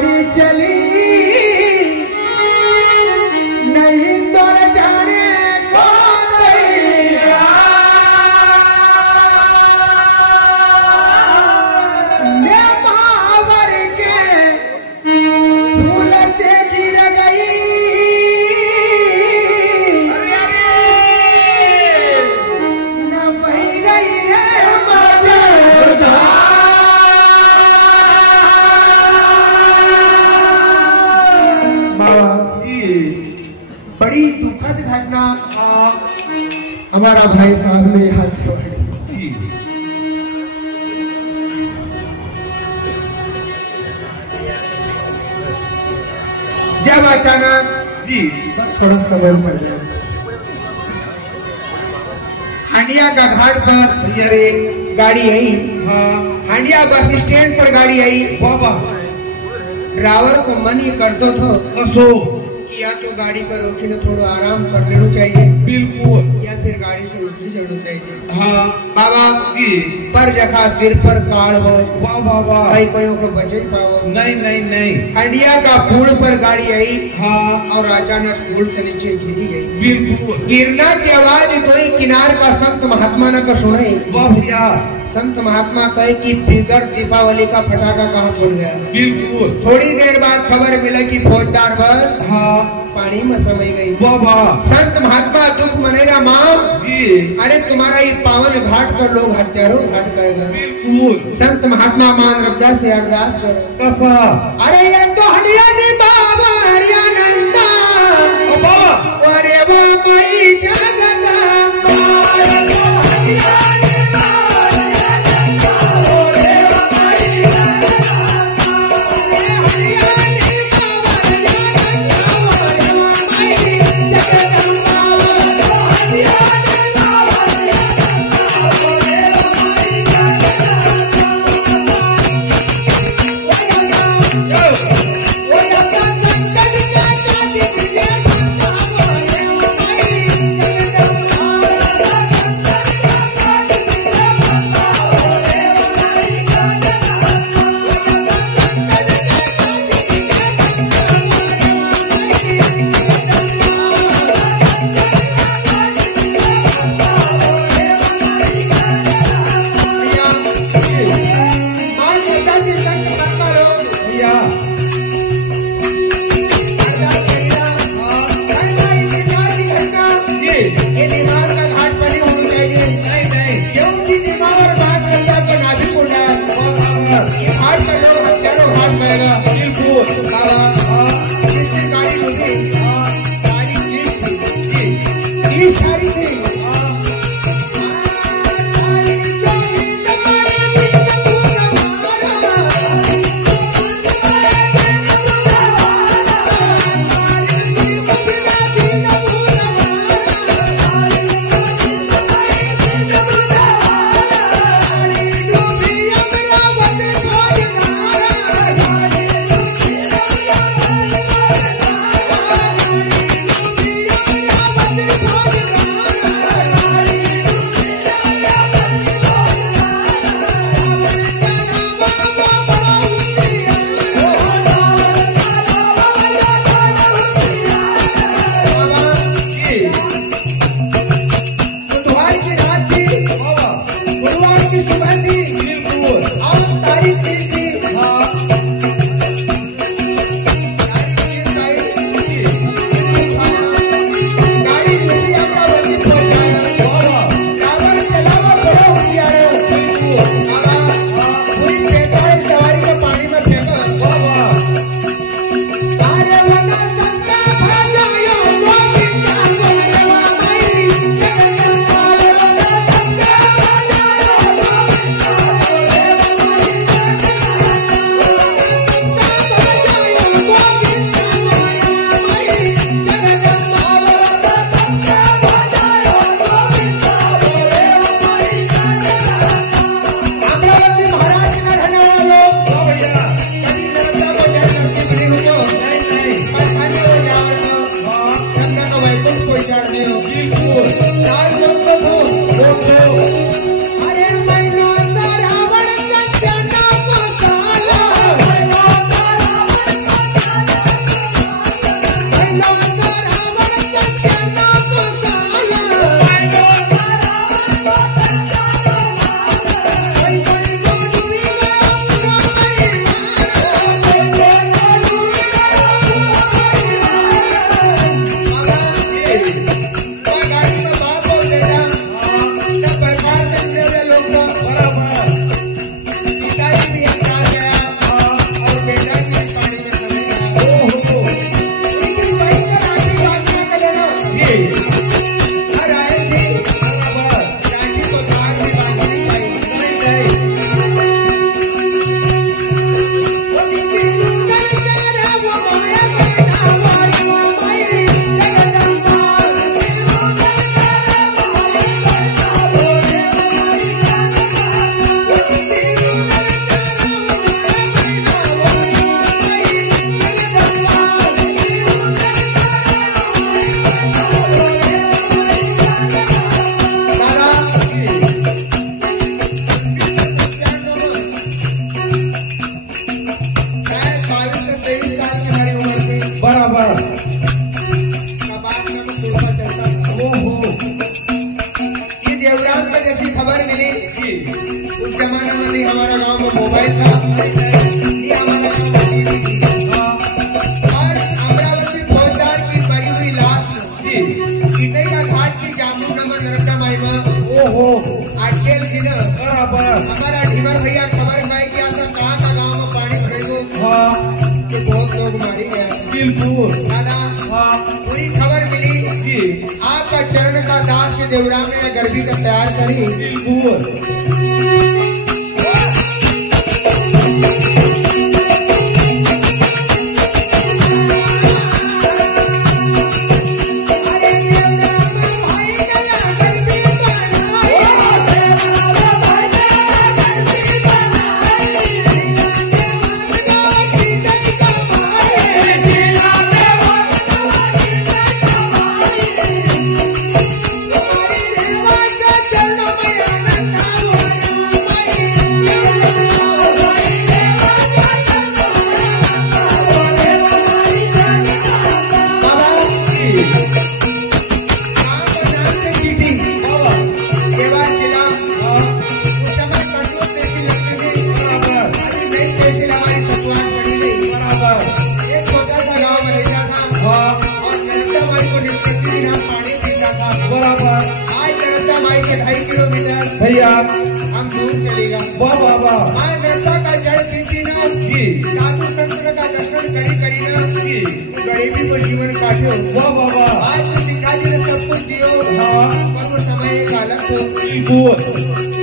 गाड़ी चली नहीं तो जाने को महावर के फूल से गिर गई न बह गई है बड़ी दुखद घटना हमारा भाई साहब ने हाथ छोड़ी। जब अचानक जी थोड़ा समय पड़ गया, हांडिया का घाट पर अरे गाड़ी आई। हाँ हांडिया बस स्टैंड पर गाड़ी आई। बाबा ड्राइवर को मन ये करतो थो कसो कि या तो गाड़ी पर रोकीने थोड़ा आराम कर लेना चाहिए, बिल्कुल या फिर गाड़ी से उतरी जाना चाहिए। हाँ बाबा जी पर जखा सिर पर काल हो, वाह वाह वाह कई कोयों को बचे पाओ। नहीं नहीं नहीं हंडिया का पुल पर गाड़ी आई हाँ और अचानक पुल से नीचे गिरी गई। बिल्कुल गिरना की आवाज तो ही किनार का संत महात्मा ने का सुनाई। वाह भैया संत महात्मा कहे कि बिगर दीपावली का फटाका कहाँ फूट गया। बिल्कुल थोड़ी देर बाद खबर मिला कि फौजदार बस हाँ पानी में समय गई। बाबा संत महात्मा दुख मनेगा माँ, जी अरे तुम्हारा ये पावन घाट पर लोग हत्यारों घाट करेगा। बिल्कुल संत महात्मा मान रब्दा से अरदास कर, कसा अरे ये तो हरिया दी बाबा हरियानंदा, बाबा अरे वो मई जगदा ये हमारा काम नहीं। हाँ और अमरावती फौजदार की मरी हुई लाश जी सीतई का घाट की जामुन नमन नरका माई में ओहो अटकेल थी न। बराबर हमारा ढीवर भैया खबर पाए कि आज कहाँ का गाँव में पानी भरे हो हाँ कि बहुत लोग मारी गए। बिल्कुल दादा हाँ पूरी खबर मिली। जी आपका चरण का दास के देवरा में गर्भी का तैयार करी। बिल्कुल भैया हम दूर चलेगा। वाह वाह वाह माँ नर्मदा का जल पीती ना जी साधु संत का दर्शन करी ना जी गरीबी को जीवन काटो। वाह वाह वाह आज तो पिताजी ने सब कुछ दियो हाँ पर वो समय एक अलग हो। बिल्कुल